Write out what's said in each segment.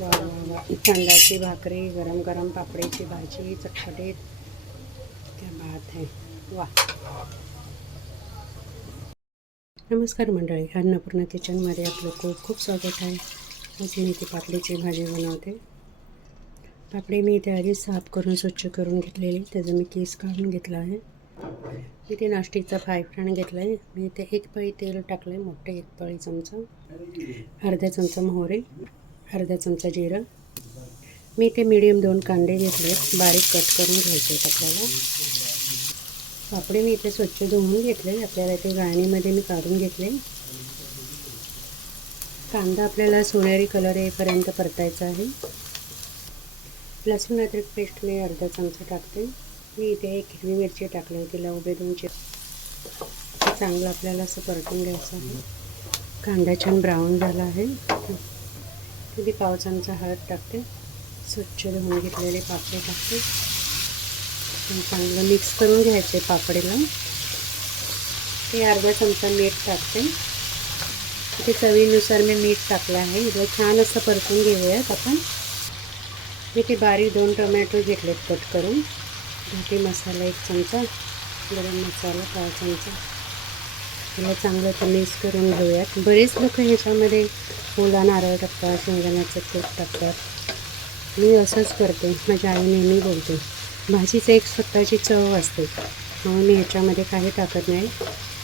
वा भाकरी गरम गरम पापडीची भाजी चटपटीत. त्या भात आहे. वा. नमस्कार मंडळी. अन्नपूर्णा किचनमध्ये आपलं खूप खूप स्वागत आहे. आज मी इथे पापडीची भाजी बनवते. पापडी मी इथे आधी साफ करून स्वच्छ करून घेतलेली. त्याचं मी केस काढून घेतला आहे. इथे नास्टिकचा फ्राय पॅन घेतला आहे मी इथे एक पळी तेल टाकलं आहे मोठे एक पळी चमचा. अर्धा चमचा मोहरी. अर्धा चमचा जिरं. मी इथे मीडियम दोन कांदे घेतले. बारीक कट करून घ्यायचे आहेत आपल्याला. कापडे मी इथे स्वच्छ धुवून घेतले. आपल्याला इथे गाळणीमध्ये मी काढून घेतले. कांदा आपल्याला सोनेरी कलर येईपर्यंत परतायचा आहे. लसूण अद्रक पेस्ट मी अर्धा चमचा टाकते. मी इथे एक हिरवी मिरची टाकली तिला उभे दोनचे चांगलं आपल्याला असं परतून घ्यायचं आहे. कांदा छान ब्राऊन झाला आहे. तिथे पाव चमचा हळद टाकते? स्वच्छ धुवून घेतलेले पापडे टाकते. चांगलं मिक्स करून घ्यायचे पापडेला. ते अर्धा चमचा मीठ टाकते. ते चवीनुसार मी मीठ टाकलं आहे. इथं छान असं परतून घेऊयात आपण. मी ते बारीक दोन टोमॅटो घेतलेत कट करून. घाटी मसाला एक चमचा गरम मसाला पाव चमचा. याला चांगलं तर मिक्स करून घेऊयात. बरेच लोक ह्याच्यामध्ये ओला नारळ टाकतात शेंगदाण्याचं तूप टाकतात मी असंच करते. माझी आई नेहमी बोलते भाजीचं एक स्वतःची चव असते. म्हणून मी ह्याच्यामध्ये काही टाकत नाही.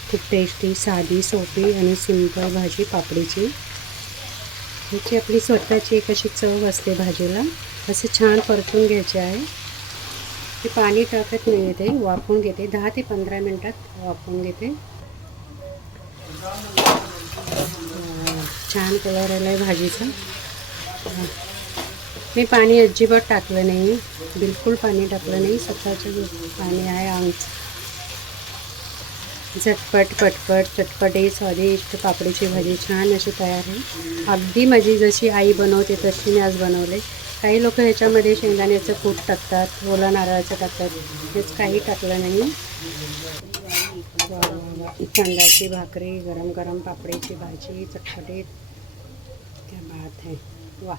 खूप टेस्टी साधी सोपी आणि सिंपल भाजी पापडीची. ह्याची आपली स्वतःची एक अशी चव असते भाजीला. असं छान परतून घ्यायचे आहे. ते पाणी टाकत नाही येते वाफून घेते. दहा ते पंधरा मिनटात वाफून घेते. छान कलर आला आहे भाजीचा. मी पाणी अजिबात टाकलं नाही. बिलकुल पाणी टाकलं नाही. स्वतःचं पाणी आहे आमचं. झटपट पटपट चटपटी स्वादिष्ट पापडीची भाजी छान अशी तयार आहे. अगदी माझी जशी आई बनवते तशी मी आज बनवले. काही लोक ह्याच्यामध्ये शेंगदाण्याचं कूट टाकतात ओला नारळाचं टाकतात. हेच काही टाकलं नाही. कांद्याची भाकरी गरम गरम पापडीची भाजी चटपटीत. क्या बात आहे वा